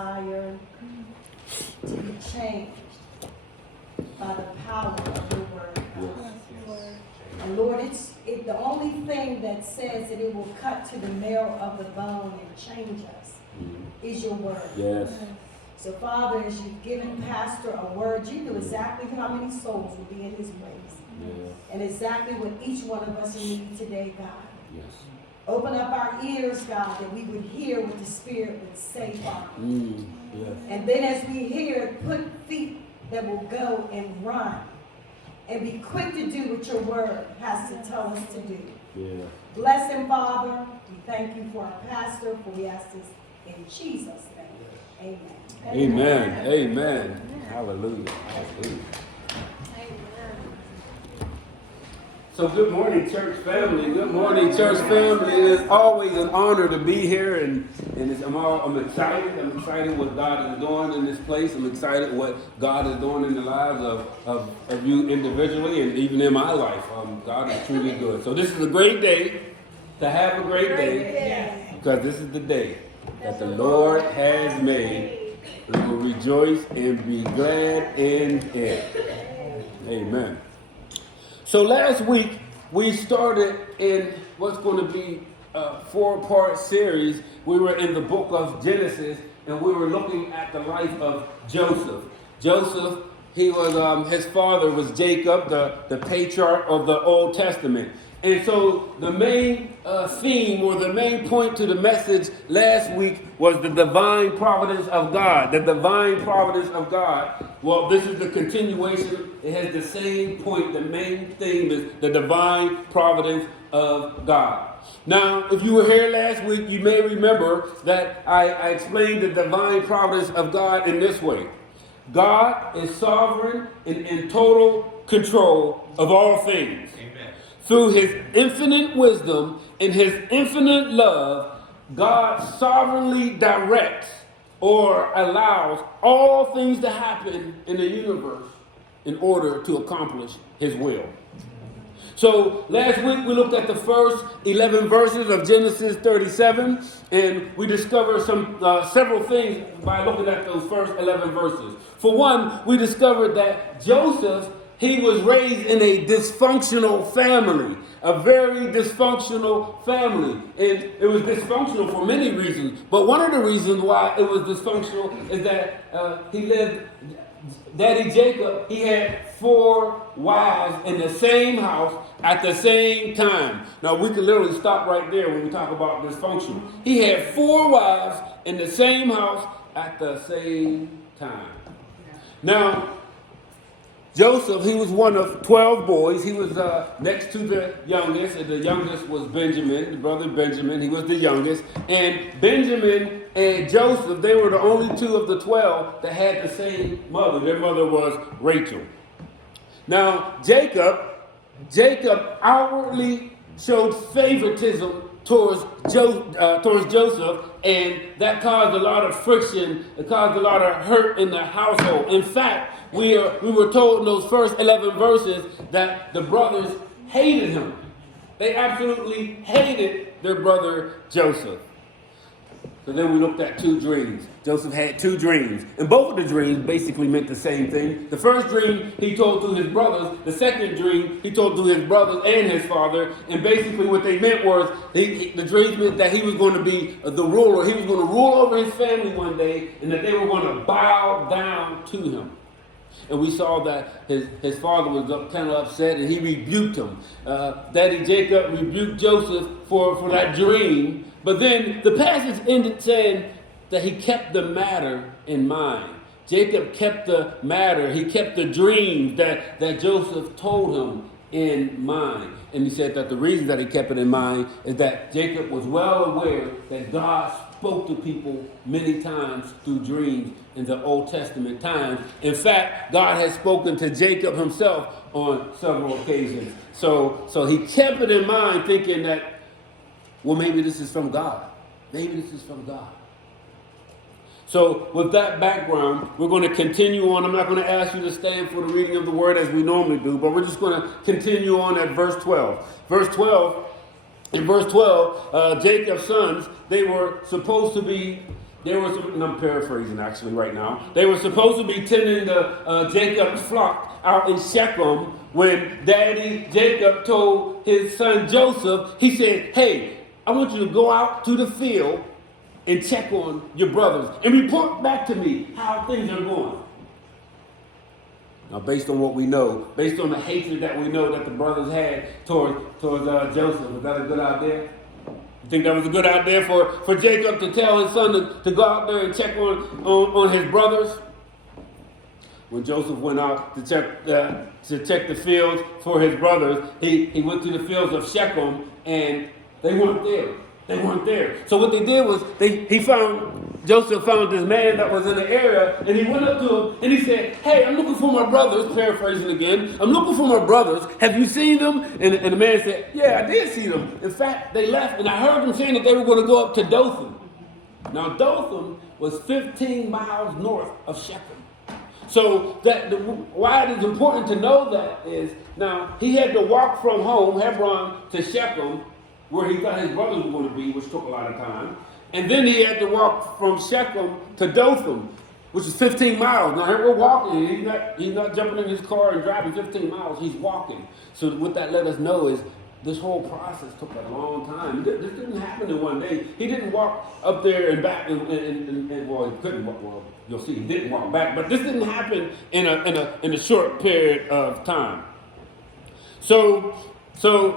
desire to be changed by the power of your word. And Lord, the only thing that says that it will cut to the marrow of the bone and change us is your word. Yes. So Father, as you've given Pastor a word, you knew exactly how many souls will be in his ways. Yes. And exactly what each one of us need today, God. Yes. Open up our ears, God, that we would hear what the Spirit would say, Father. Yes. And then as we hear, put feet that will go and run. And be quick to do what your word has to tell us to do. Yeah. Bless him, Father. We thank you for our pastor, for we ask this in Jesus' name. Amen. Amen. Amen. Hallelujah. Hallelujah. So good morning, church family. Good morning, church family. It is always an honor to be here, and I'm excited. I'm excited what God is doing in this place. I'm excited what God is doing in the lives of you individually and even in my life. God is truly good. So this is a great day to have a great day, because this is the day that the Lord has made. We will rejoice and be glad in it. Amen. So last week, we started in what's going to be a 4-part series. We were in the book of Genesis, and we were looking at the life of Joseph. Joseph, he was his father was Jacob, the patriarch of the Old Testament. And so the main theme, or the main point to the message last week, was the divine providence of God. The divine providence of God. Well, this is the continuation. It has the same point. The main theme is the divine providence of God. Now, if you were here last week, you may remember that I explained the divine providence of God in this way. God is sovereign and in total control of all things. Through his infinite wisdom and his infinite love, God sovereignly directs or allows all things to happen in the universe in order to accomplish his will. So last week we looked at the first 11 verses of Genesis 37, and we discovered several things by looking at those first 11 verses. For one, we discovered that Joseph, he was raised in a dysfunctional family, a very dysfunctional family. And it was dysfunctional for many reasons. But one of the reasons why it was dysfunctional is that Daddy Jacob, he had 4 wives in the same house at the same time. Now, we can literally stop right there when we talk about dysfunction. He had 4 wives in the same house at the same time. Now, Joseph, he was one of 12 boys. He was next to the youngest, and the youngest was Benjamin, the brother Benjamin. He was the youngest. And Benjamin and Joseph, they were the only 2 of the 12 that had the same mother. Their mother was Rachel. Now, Jacob outwardly showed favoritism towards Joseph, and that caused a lot of friction. It caused a lot of hurt in the household. In fact, we were told in those first 11 verses that the brothers hated him. They absolutely hated their brother Joseph. So then we looked at 2 dreams. Joseph had 2 dreams. And both of the dreams basically meant the same thing. The first dream he told to his brothers. The second dream he told to his brothers and his father. And basically what they meant was, the dreams meant that he was going to be the ruler. He was going to rule over his family one day, and that they were going to bow down to him. And we saw that his father was kind of upset, and he rebuked him. Daddy Jacob rebuked Joseph for that dream. But then the passage ended saying that he kept the matter in mind. Jacob kept the matter. He kept the dreams that Joseph told him in mind. And he said that the reason that he kept it in mind is that Jacob was well aware that God spoke to people many times through dreams in the Old Testament times. In fact, God has spoken to Jacob himself on several occasions. So he kept it in mind, thinking that, well, maybe this is from God. Maybe this is from God. So with that background, we're going to continue on. I'm not going to ask you to stand for the reading of the word as we normally do, but we're just going to continue on at verse 12. In verse 12, Jacob's sons, they were supposed to be They were, and I'm paraphrasing actually right now. They were supposed to be tending Jacob's flock out in Shechem when Daddy Jacob told his son Joseph, he said, hey, I want you to go out to the field and check on your brothers and report back to me how things are going. Now, based on what we know, based on the hatred that we know that the brothers had towards Joseph, is that a good idea? You think that was a good idea for Jacob to tell his son to go out there and check on his brothers? When Joseph went out to check the fields for his brothers, he went to the fields of Shechem, and they weren't there. They weren't there. So what they did was Joseph found this man that was in the area, and he went up to him and he said, hey, I'm looking for my brothers, paraphrasing again. I'm looking for my brothers. Have you seen them? And the man said, yeah, I did see them. In fact, they left, and I heard them saying that they were going to go up to Dothan. Now, Dothan was 15 miles north of Shechem. So why it is important to know that is, now, he had to walk from home, Hebron, to Shechem, where he thought his brothers were going to be, which took a lot of time. And then he had to walk from Shechem to Dothan, which is 15 miles. Now, here we're walking. He's not jumping in his car and driving 15 miles. He's walking. So what that let us know is this whole process took a long time. This didn't happen in one day. He didn't walk up there and back, and well, he couldn't walk. Well, you'll see, he didn't walk back. But this didn't happen in a short period of time. So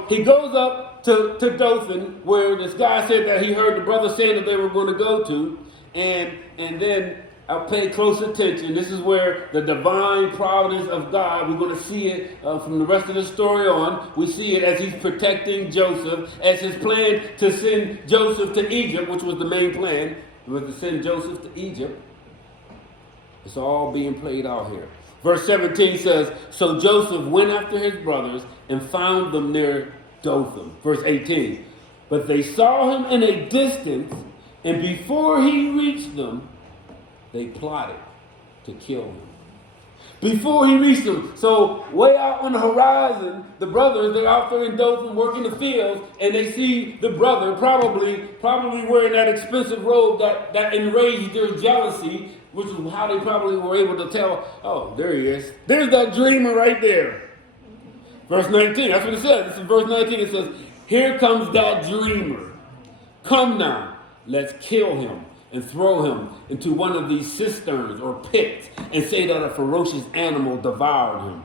he goes up to Dothan, where this guy said that he heard the brothers saying that they were going to go to, and then I paid close attention. This is where the divine providence of God, we're going to see it from the rest of the story on. We see it as he's protecting Joseph, as his plan to send Joseph to Egypt, which was the main plan, was to send Joseph to Egypt. It's all being played out here. Verse 17 says, so Joseph went after his brothers and found them near Dothan. Verse 18, but they saw him in a distance, and before he reached them, they plotted to kill him. Before he reached them. So way out on the horizon, the brothers, they're out there in Dothan working the fields, and they see the brother probably wearing that expensive robe that enraged their jealousy, which is how they probably were able to tell, oh, there he is. There's that dreamer right there. Verse 19, that's what it says. This is verse 19. It says, here comes that dreamer. Come now, let's kill him and throw him into one of these cisterns or pits and say that a ferocious animal devoured him.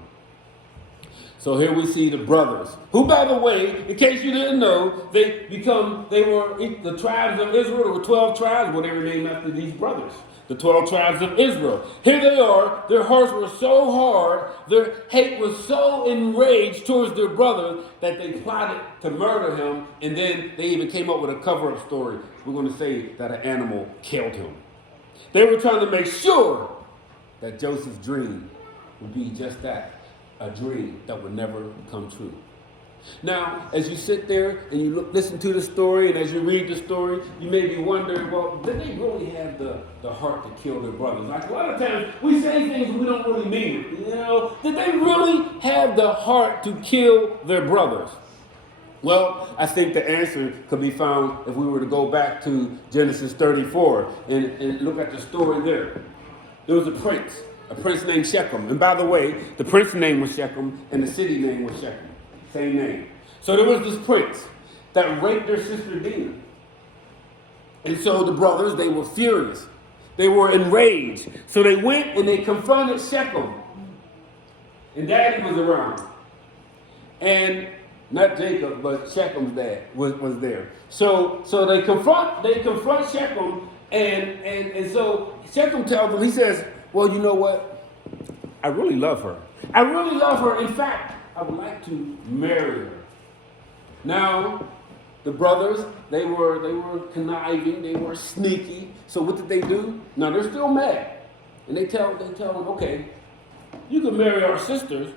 So here we see the brothers, who, by the way, in case you didn't know, they were the tribes of Israel. There were 12 tribes, well, they were named after these brothers. The 12 tribes of Israel. Here they are. Their hearts were so hard, their hate was so enraged towards their brother that they plotted to murder him, and then they even came up with a cover-up story. We're going to say that an animal killed him. They were trying to make sure that Joseph's dream would be just that, a dream that would never come true. Now, as you sit there and you listen to the story, and as you read the story, you may be wondering, well, did they really have the heart to kill their brothers? Like a lot of times, we say things and we don't really mean it. You know, did they really have the heart to kill their brothers? Well, I think the answer could be found if we were to go back to Genesis 34 and look at the story there. There was a prince named Shechem. And by the way, the prince's name was Shechem and the city name was Shechem. Same name. So there was this prince that raped their sister Dinah. And so the brothers, they were furious. They were enraged. So they went and they confronted Shechem. And Daddy was around. And not Jacob, but Shechem's dad was there. So they confront Shechem, and so Shechem tells them, he says, well, you know what? I really love her. I really love her. In fact, I would like to marry her. Now, the brothers, they were conniving, they were sneaky. So what did they do? Now they're still mad. And they tell them, okay, you can marry our sisters,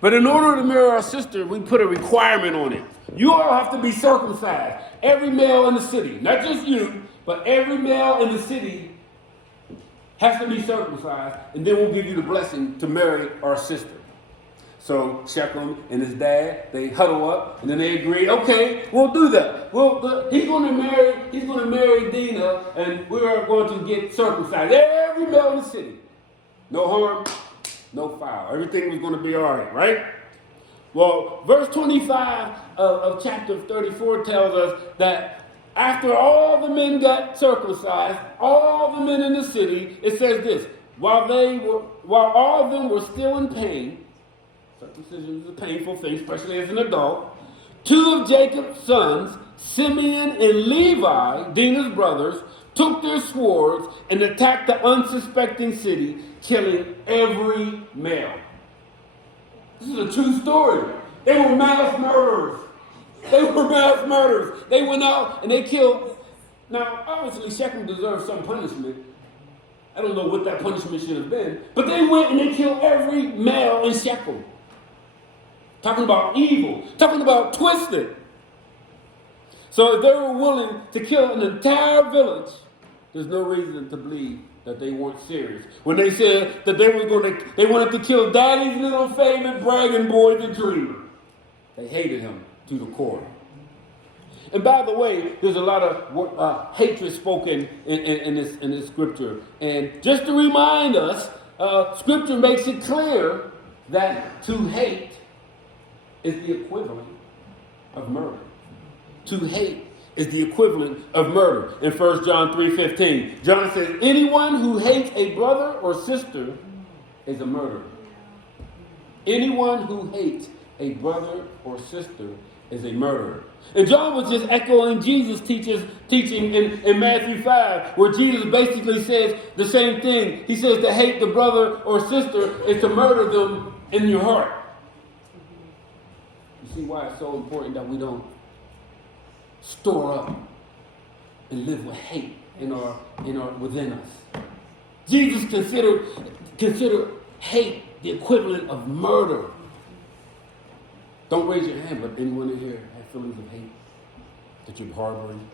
but in order to marry our sister, we put a requirement on it. You all have to be circumcised. Every male in the city, not just you, but every male in the city has to be circumcised, and then we'll give you the blessing to marry our sister. So Shechem and his dad, they huddle up, and then they agree, okay, we'll do that. He's going to marry Dinah, and we're going to get circumcised. Every male in the city. No harm, no foul. Everything was going to be all right? Well, verse 25 of chapter 34 tells us that after all the men got circumcised, all the men in the city, it says this, while all of them were still in pain, circumcision is a painful thing, especially as an adult, 2 of Jacob's sons, Simeon and Levi, Dinah's brothers, took their swords and attacked the unsuspecting city, killing every male. This is a true story. They were mass murderers. They went out and they killed. Now, obviously, Shechem deserved some punishment. I don't know what that punishment should have been. But they went and they killed every male in Shechem. Talking about evil. Talking about twisted. So if they were willing to kill an entire village, there's no reason to believe that they weren't serious. When they said that they wanted to kill Daddy's little favorite bragging boy, the dreamer. They hated him to the core. And by the way, there's a lot of hatred spoken in this scripture. And just to remind us, scripture makes it clear that to hate is the equivalent of murder. To hate is the equivalent of murder. In 1 John 3:15, John says, anyone who hates a brother or sister is a murderer. Anyone who hates a brother or sister is a murderer. And John was just echoing Jesus' teaching in Matthew 5, where Jesus basically says the same thing. He says to hate the brother or sister is to murder them in your heart. You see why it's so important that we don't store up and live with hate within us. Jesus considered hate the equivalent of murder. Don't raise your hand, but anyone in here have feelings of hate that you're harboring?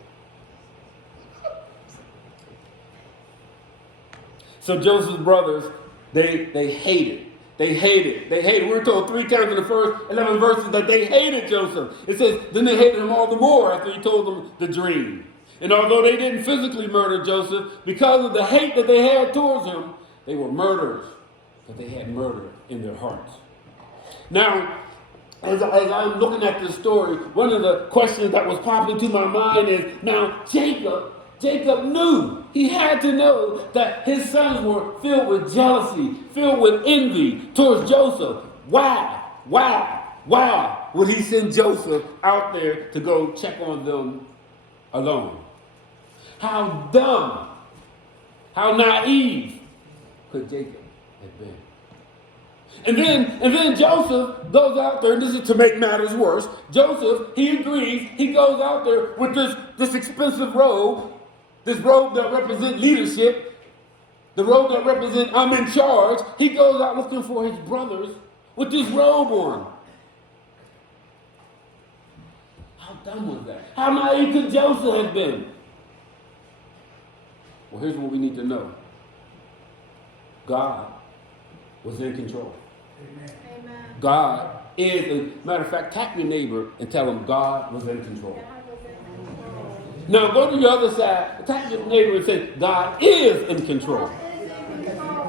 So Joseph's brothers, they hated. They hated. We're told 3 times in the first 11 verses that they hated Joseph. It says, then they hated him all the more after he told them the dream. And although they didn't physically murder Joseph, because of the hate that they had towards him, they were murderers, but they had murder in their hearts. Now, as I'm looking at this story, one of the questions that was popping to my mind is, now Jacob knew, he had to know that his sons were filled with jealousy, filled with envy towards Joseph. Why would he send Joseph out there to go check on them alone? How dumb, how naive could Jacob have been? And then Joseph goes out there, and this is to make matters worse. Joseph, he agrees, he goes out there with this expensive robe, this robe that represents leadership, the robe that represents I'm in charge. He goes out looking for his brothers with this robe on. How dumb was that? How naive could Joseph have been? Well, here's what we need to know. God was in control. Amen. God is, as a matter of fact, tap your neighbor and tell him God was in control. Now go to the other side, tap your neighbor and say, God is in control.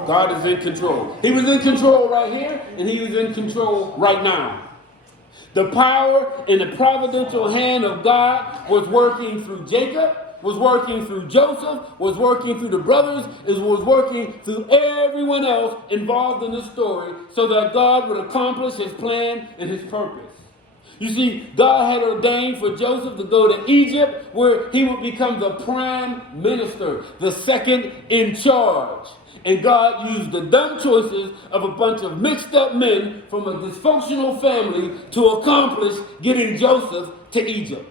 God is in control. He was in control right here, and he was in control right now. The power and the providential hand of God was working through Jacob, was working through Joseph, was working through the brothers, was working through everyone else involved in the story so that God would accomplish his plan and his purpose. You see, God had ordained for Joseph to go to Egypt where he would become the prime minister, the second in charge. And God used the dumb choices of a bunch of mixed up men from a dysfunctional family to accomplish getting Joseph to Egypt.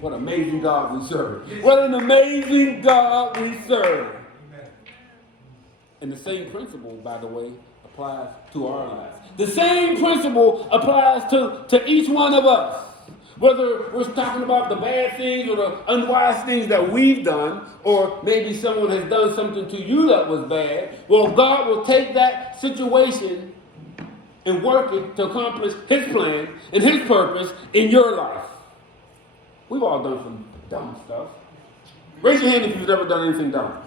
What an amazing God we serve. What an amazing God we serve. And the same principle, by the way, applies to our lives. The same principle applies to each one of us. Whether we're talking about the bad things or the unwise things that we've done, or maybe someone has done something to you that was bad, well, God will take that situation and working to accomplish his plan and his purpose in your life. We've all done some dumb stuff. Raise your hand if you've ever done anything dumb.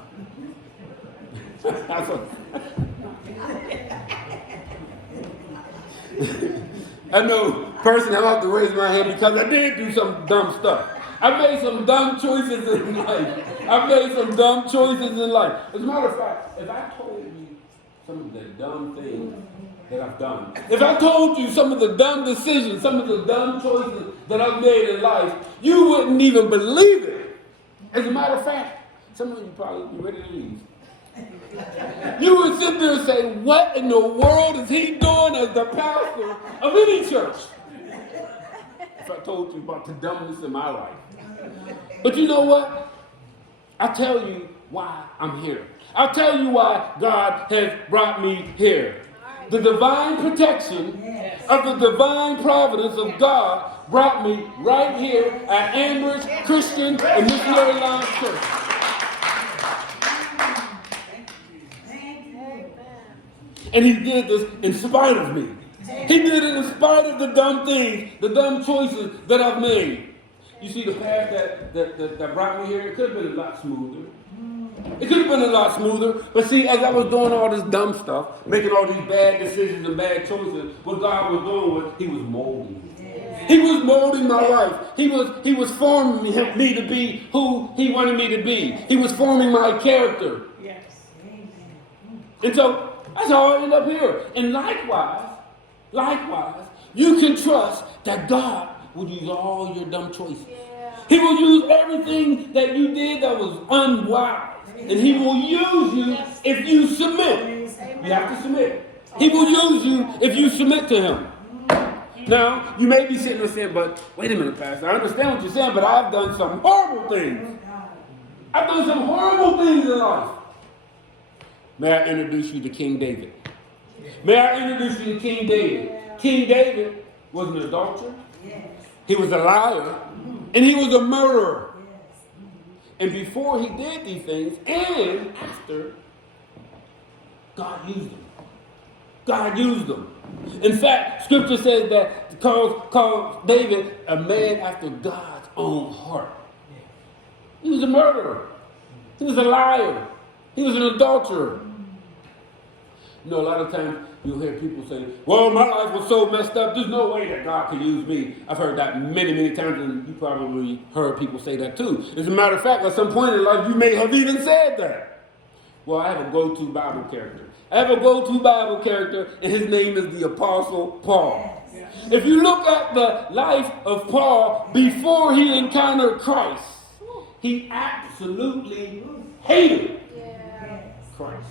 I know personally I have to raise my hand because I did do some dumb stuff. I made some dumb choices in life. I've made some dumb choices in life. As a matter of fact, if I told you some of the dumb things that I've done, if I told you some of the dumb decisions, some of the dumb choices that I've made in life, you wouldn't even believe it. As a matter of fact, some of you probably be ready to leave. You would sit there and say, what in the world is he doing as the pastor of any church? If I told you about the dumbness in my life. But you know what? I'll tell you why I'm here. I'll tell you why God has brought me here. The divine protection of the divine providence of God brought me right here at Amber's Christian and Missionary Alliance Church. And he did this in spite of me. He did it in spite of the dumb things, the dumb choices that I've made. You see, the path that brought me here, it could have been a lot smoother. It could have been a lot smoother. But see, as I was doing all this dumb stuff, making all these bad decisions and bad choices, what God was doing was he was molding me. He was molding my life. He was forming me to be who he wanted me to be. He was forming my character. Yes. And so that's how I end up here. And likewise, you can trust that God will use all your dumb choices. He will use everything that you did that was unwise. And he will use you if you submit. You have to submit. He will use you if you submit to him. Now, you may be sitting there saying, but wait a minute, Pastor, I understand what you're saying, but I've done some horrible things. I've done some horrible things in life. May I introduce you to King David? May I introduce you to King David? King David was an adulterer. He was a liar. And he was a murderer. And before he did these things, and after, God used him. God used him. In fact, Scripture says that called David a man after God's own heart. He was a murderer. He was a liar. He was an adulterer. You know, a lot of times you'll hear people say, well, my life was so messed up, there's no way that God can use me. I've heard that many, many times, and you probably heard people say that too. As a matter of fact, at some point in life, you may have even said that. Well, I have a go-to Bible character. I have a go-to Bible character, and his name is the Apostle Paul. If you look at the life of Paul before he encountered Christ, he absolutely hated Christ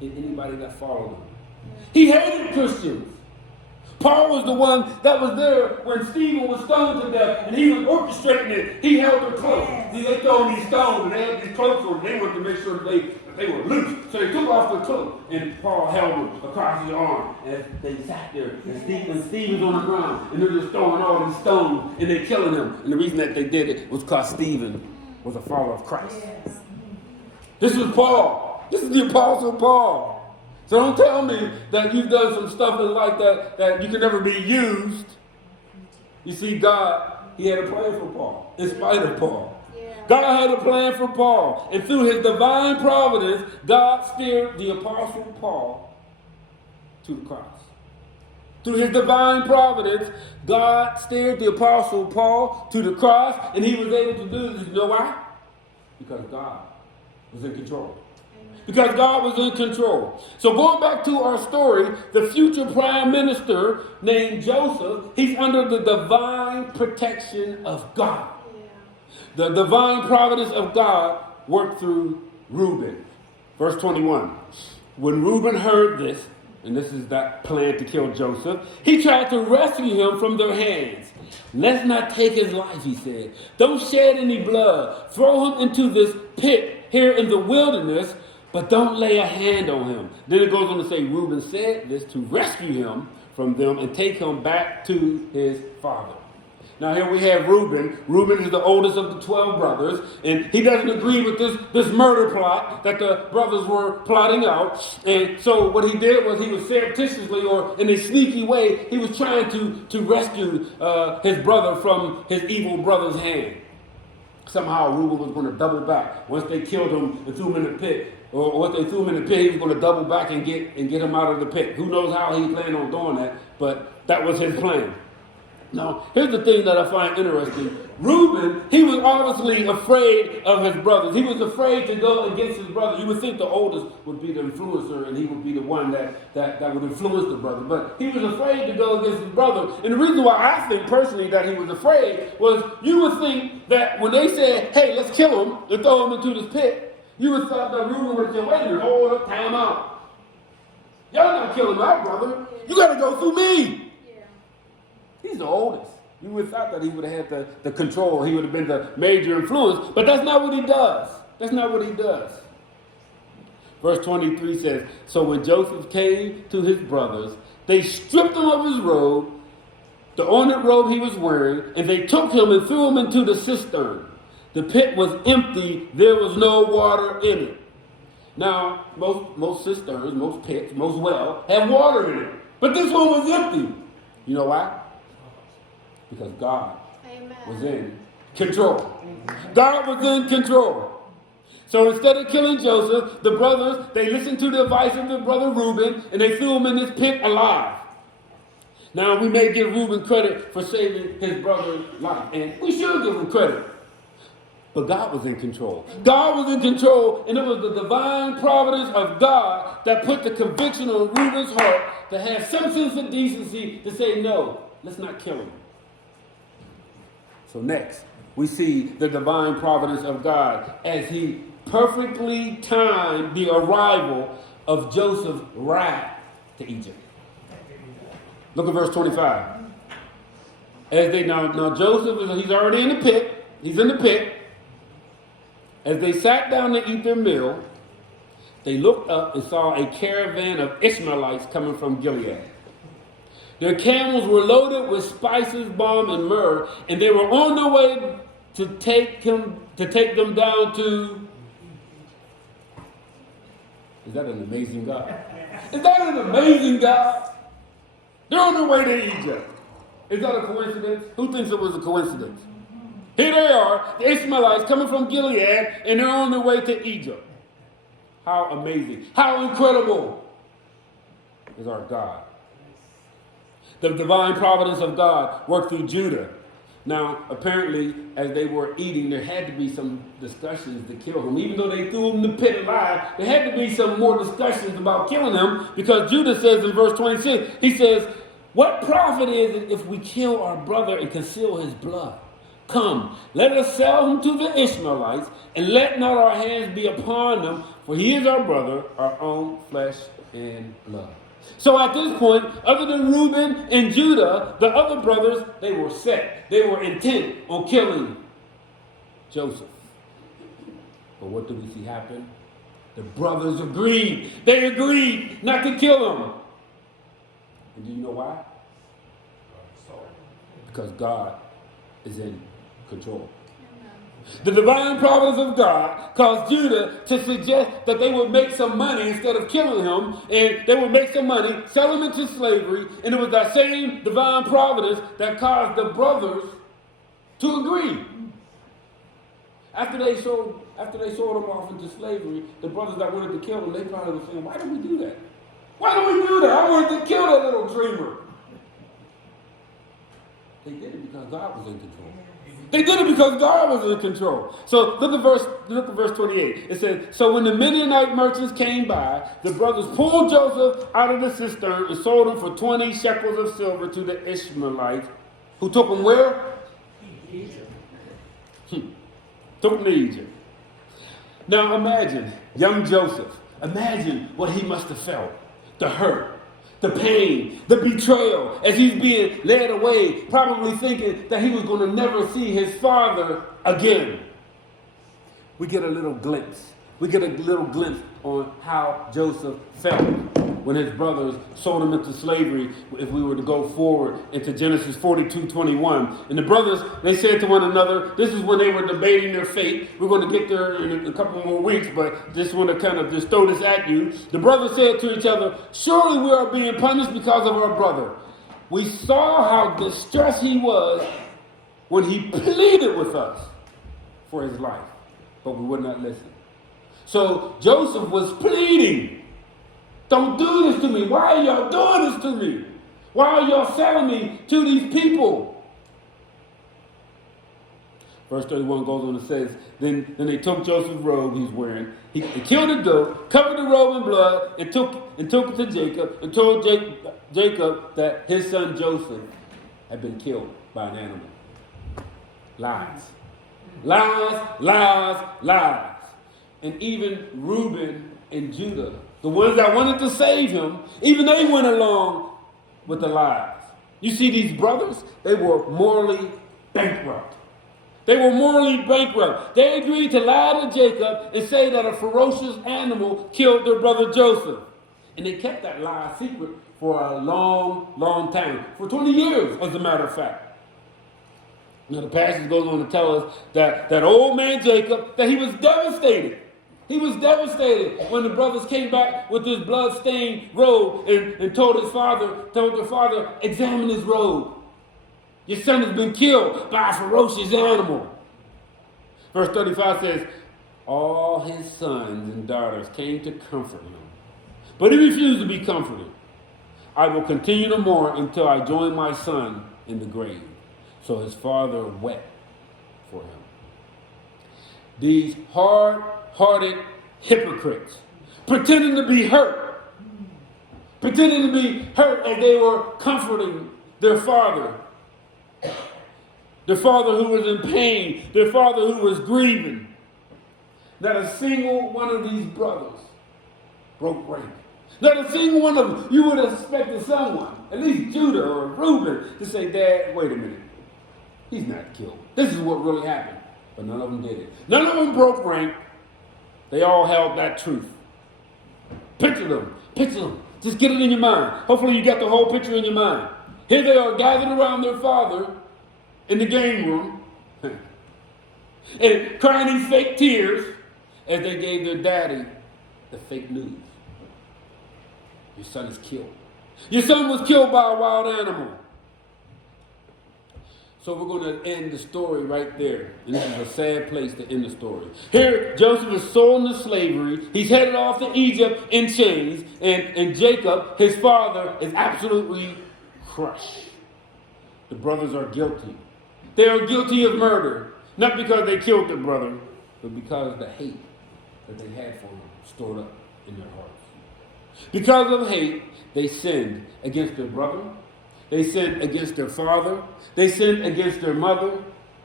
and anybody that followed him. He hated Christians. Paul was the one that was there when Stephen was stoned to death, and he was orchestrating it. He held the cloak. They threw these stones, and they had these cloaks on. They wanted to make sure they were loose. So they took off the cloak, and Paul held them across his arm. And they sat there, and Stephen's on the ground, and they're just throwing all these stones, and they're killing him. And the reason that they did it was because Stephen was a follower of Christ. This was Paul. This is the Apostle Paul. So don't tell me that you've done some stuff in life that you can never be used. You see, God, he had a plan for Paul, in spite of Paul. God had a plan for Paul. And through his divine providence, God steered the Apostle Paul to the cross. Through his divine providence, God steered the Apostle Paul to the cross, and he was able to do this. You know why? Because God was in control. Because God was in control. So going back to our story, the future prime minister named Joseph, he's under the divine protection of God. The divine providence of God worked through Reuben. Verse 21. When Reuben heard this, and this is that plan to kill Joseph, he tried to rescue him from their hands. Let's not take his life, he said. Don't shed any blood. Throw him into this pit here in the wilderness, but don't lay a hand on him. Then it goes on to say, Reuben said this to rescue him from them and take him back to his father. Now here we have Reuben. Reuben is the oldest of the 12 brothers, and he doesn't agree with this murder plot that the brothers were plotting out. And so what he did was he was surreptitiously, or in a sneaky way, he was trying to rescue his brother from his evil brother's hand. Somehow Reuben was going to double back. Once they killed him and threw him in the pit, or once they threw him in the pit, he was going to double back and get him out of the pit. Who knows how he planned on doing that, but that was his plan. Now, here's the thing that I find interesting. Reuben, he was obviously afraid of his brothers. He was afraid to go against his brother. You would think the oldest would be the influencer and he would be the one that would influence the brother. But he was afraid to go against his brother. And the reason why I think personally that he was afraid was you would think that when they said, hey, let's kill him and throw him into this pit, you would thought that Reuben would have said, wait a minute, hold up, time out. Y'all not killing my brother. You got to go through me. He's the oldest. You would have thought that he would have had the control. He would have been the major influence. But that's not what he does. That's not what he does. Verse 23 says, so when Joseph came to his brothers, they stripped him of his robe, the ornate robe he was wearing, and they took him and threw him into the cistern. The pit was empty. There was no water in it. Now, most cisterns, most pits, most wells have water in it. But this one was empty. You know why? Because God was in control. God was in control. So instead of killing Joseph, the brothers, they listened to the advice of their brother Reuben, and they threw him in this pit alive. Now, we may give Reuben credit for saving his brother's life, and we should give him credit. But God was in control. God was in control, and it was the divine providence of God that put the conviction on Reuben's heart to have some sense of decency to say, no, let's not kill him. So next, we see the divine providence of God as he perfectly timed the arrival of Joseph's wrath to Egypt. Look at verse 25. Now Joseph, he's already in the pit. He's in the pit. As they sat down to eat their meal, they looked up and saw a caravan of Ishmaelites coming from Gilead. Their camels were loaded with spices, balm, and myrrh, and they were on their way to take them down to. Is that an amazing God? Is that an amazing God? They're on their way to Egypt. Is that a coincidence? Who thinks it was a coincidence? Here they are, the Ishmaelites coming from Gilead, and they're on their way to Egypt. How amazing. How incredible is our God. The divine providence of God worked through Judah. Now, apparently, as they were eating, there had to be some discussions to kill him. Even though they threw him in the pit alive, there had to be some more discussions about killing him, because Judah says in verse 26, he says, what profit is it if we kill our brother and conceal his blood? Come, let us sell him to the Ishmaelites, and let not our hands be upon them, for he is our brother, our own flesh and blood. So at this point, other than Reuben and Judah, the other brothers, they were set. They were intent on killing Joseph. But what do we see happen? The brothers agreed. They agreed not to kill him. And do you know why? Because God is in control. The divine providence of God caused Judah to suggest that they would make some money instead of killing him, and they would make some money, sell him into slavery, and it was that same divine providence that caused the brothers to agree. After they sold him off into slavery, the brothers that wanted to kill him, they probably were saying, why did we do that? Why did we do that? I wanted to kill that little dreamer. They did it because God was in control. They did it because God was in control. So look at verse 28. It says, so when the Midianite merchants came by, the brothers pulled Joseph out of the cistern and sold him for 20 shekels of silver to the Ishmaelites, who took him where? Egypt. Took him to Egypt. Now imagine young Joseph. Imagine what he must have felt. The hurt, the pain, the betrayal, as he's being led away, probably thinking that he was going to never see his father again. We get a little glimpse. We get a little glimpse on how Joseph felt when his brothers sold him into slavery, if we were to go forward into Genesis 42:21. And the brothers, they said to one another, this is when they were debating their fate. We're going to get there in a couple more weeks, but just want to kind of just throw this at you. The brothers said to each other, surely we are being punished because of our brother. We saw how distressed he was when he pleaded with us for his life, but we would not listen. So Joseph was pleading, don't do this to me. Why are y'all doing this to me? Why are y'all selling me to these people? Verse 31 goes on and says, then they took Joseph's robe he's wearing. He killed a goat, covered the robe in blood, and took it to Jacob, and told Jacob that his son Joseph had been killed by an animal. Lies. Lies, lies, lies. And even Reuben and Judah, the ones that wanted to save him, even they went along with the lies. You see, these brothers, they were morally bankrupt. They were morally bankrupt. They agreed to lie to Jacob and say that a ferocious animal killed their brother Joseph. And they kept that lie secret for a long, long time. For 20 years, as a matter of fact. Now the passage goes on to tell us that old man Jacob, that he was devastated. He was devastated when the brothers came back with this blood-stained robe and told their father, examine his robe. Your son has been killed by a ferocious animal. Verse 35 says, all his sons and daughters came to comfort him, but he refused to be comforted. I will continue to mourn until I join my son in the grave. So his father wept for him. These hard-hearted hypocrites, pretending to be hurt as they were comforting their father who was in pain, their father who was grieving. Not a single one of these brothers broke rank. Not a single one of them. You would have expected someone, at least Judah or Reuben, to say, Dad, wait a minute. He's not killed. This is what really happened. But none of them did it. None of them broke rank. They all held that truth. Picture them. Just get it in your mind. Hopefully you got the whole picture in your mind. Here they are gathered around their father in the game room and crying these fake tears as they gave their daddy the fake news. Your son is killed. Your son was killed by a wild animal. So we're going to end the story right there. And this is a sad place to end the story. Here, Joseph is sold into slavery. He's headed off to Egypt in chains. And Jacob, his father, is absolutely crushed. The brothers are guilty. They are guilty of murder. Not because they killed their brother, but because of the hate that they had for him stored up in their hearts. Because of hate, they sinned against their brother. They sinned against their father. They sinned against their mother.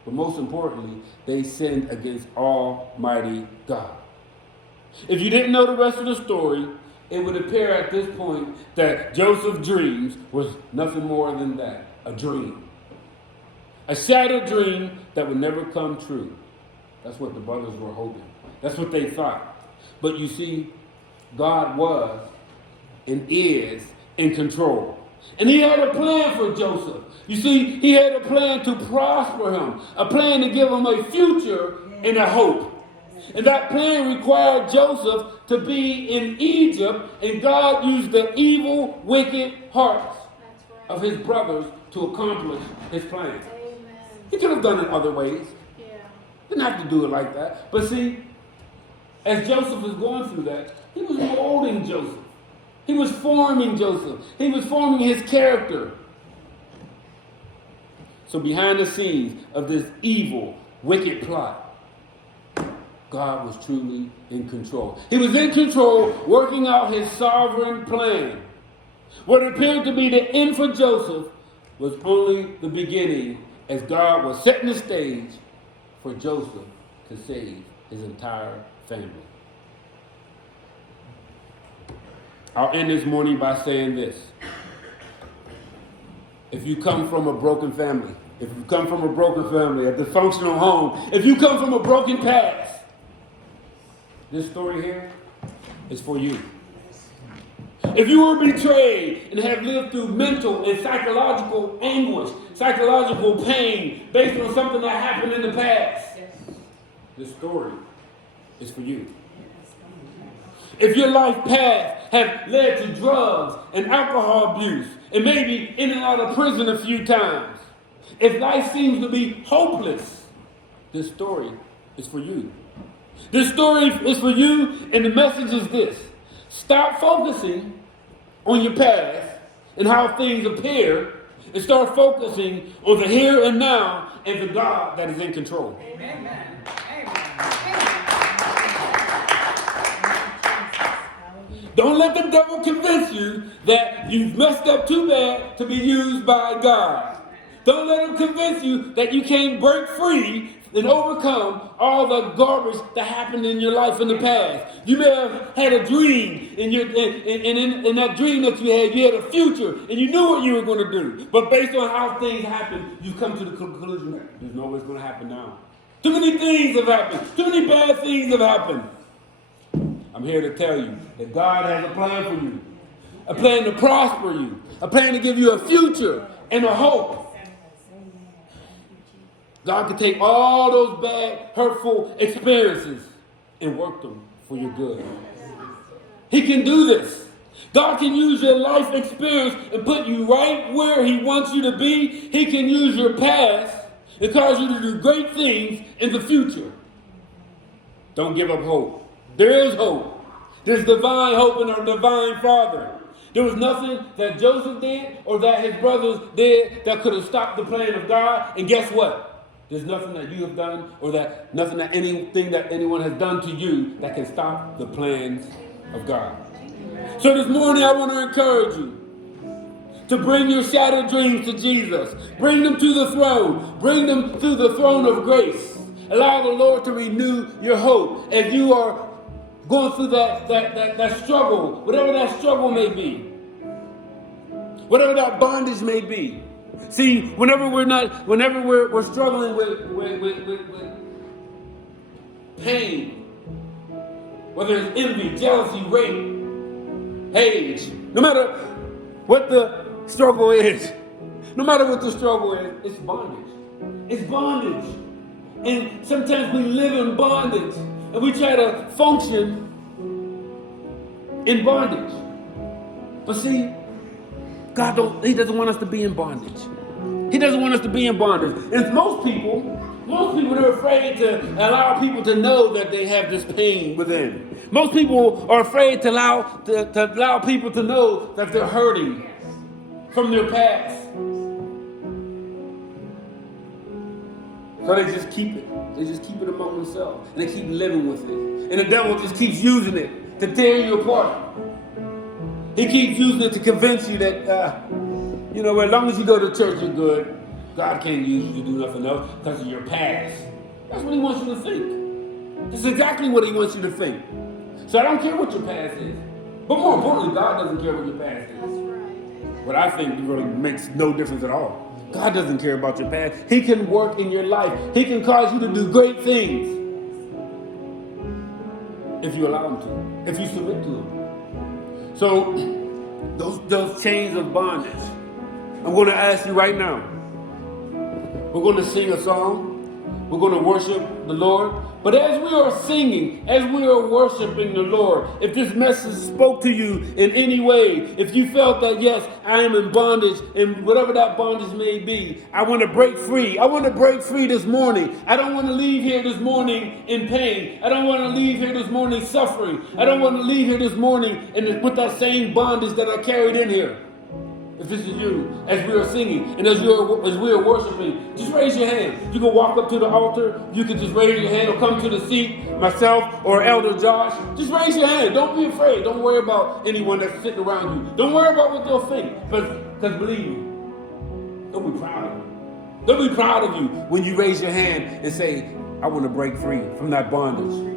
But most importantly, they sinned against Almighty God. If you didn't know the rest of the story, it would appear at this point that Joseph's dreams was nothing more than that, a dream. A shattered dream that would never come true. That's what the brothers were hoping. That's what they thought. But you see, God was and is in control. And he had a plan for Joseph. You see, he had a plan to prosper him, a plan to give him a future and a hope. And that plan required Joseph to be in Egypt, and God used the evil, wicked hearts of his brothers to accomplish his plan. He could have done it other ways. Didn't have to do it like that. But see, as Joseph was going through that, he was molding Joseph. He was forming Joseph. He was forming his character. So behind the scenes of this evil, wicked plot, God was truly in control. He was in control, working out his sovereign plan. What appeared to be the end for Joseph was only the beginning, as God was setting the stage for Joseph to save his entire family. I'll end this morning by saying this. If you come from a broken family, a dysfunctional home, if you come from a broken past, this story here is for you. If you were betrayed and have lived through mental and psychological anguish, psychological pain based on something that happened in the past, this story is for you. If your life path have led to drugs and alcohol abuse, and maybe in and out of prison a few times, if life seems to be hopeless, this story is for you. This story is for you, and the message is this. Stop focusing on your past and how things appear, and start focusing on the here and now and the God that is in control. Amen. Don't let the devil convince you that you've messed up too bad to be used by God. Don't let him convince you that you can't break free and overcome all the garbage that happened in your life in the past. You may have had a dream, and in that dream that you had a future, and you knew what you were going to do. But based on how things happened, you've come to the conclusion that there's no way it's going to happen now. Too many things have happened. Too many bad things have happened. I'm here to tell you that God has a plan for you. A plan to prosper you. A plan to give you a future and a hope. God can take all those bad, hurtful experiences and work them for your good. He can do this. God can use your life experience and put you right where He wants you to be. He can use your past and cause you to do great things in the future. Don't give up hope. There is hope. There's divine hope in our divine Father. There was nothing that Joseph did or that his brothers did that could have stopped the plan of God. And guess what? There's nothing that you have done or anything that anyone has done to you that can stop the plans of God. So this morning I want to encourage you to bring your shattered dreams to Jesus. Bring them to the throne. Bring them to the throne of grace. Allow the Lord to renew your hope as you are going through that struggle, whatever that struggle may be, whatever that bondage may be. See, whenever we're struggling with pain, whether it's envy, jealousy, rape, age, no matter what the struggle is, it's bondage. It's bondage. And sometimes we live in bondage and we try to function in bondage. But see, He doesn't want us to be in bondage. He doesn't want us to be in bondage. And most people are afraid to allow people to know that they have this pain within. Most people are afraid to allow people to know that they're hurting from their past. So they just keep it. They just keep it among themselves. And they keep living with it. And the devil just keeps using it to tear you apart. He keeps using it to convince you that, as long as you go to church, you're good. God can't use you to do nothing else because of your past. That's what He wants you to think. That's exactly what He wants you to think. So I don't care what your past is. But more importantly, God doesn't care what your past is. That's right. But I think it really makes no difference at all. God doesn't care about your past. He can work in your life. He can cause you to do great things if you allow Him to, if you submit to Him. So those chains of bondage, I'm going to ask you right now. We're going to sing a song. We're going to worship the Lord. But as we are singing, as we are worshiping the Lord, if this message spoke to you in any way, if you felt that, yes, I am in bondage, and whatever that bondage may be, I want to break free. I want to break free this morning. I don't want to leave here this morning in pain. I don't want to leave here this morning suffering. I don't want to leave here this morning with that same bondage that I carried in here. If this is you, as we are singing and as we are worshiping, just raise your hand. You can walk up to the altar. You can just raise your hand or come to the seat, myself or Elder Josh. Just raise your hand. Don't be afraid. Don't worry about anyone that's sitting around you. Don't worry about what they'll think. Because believe me, they'll be proud of you. They'll be proud of you when you raise your hand and say, I want to break free from that bondage.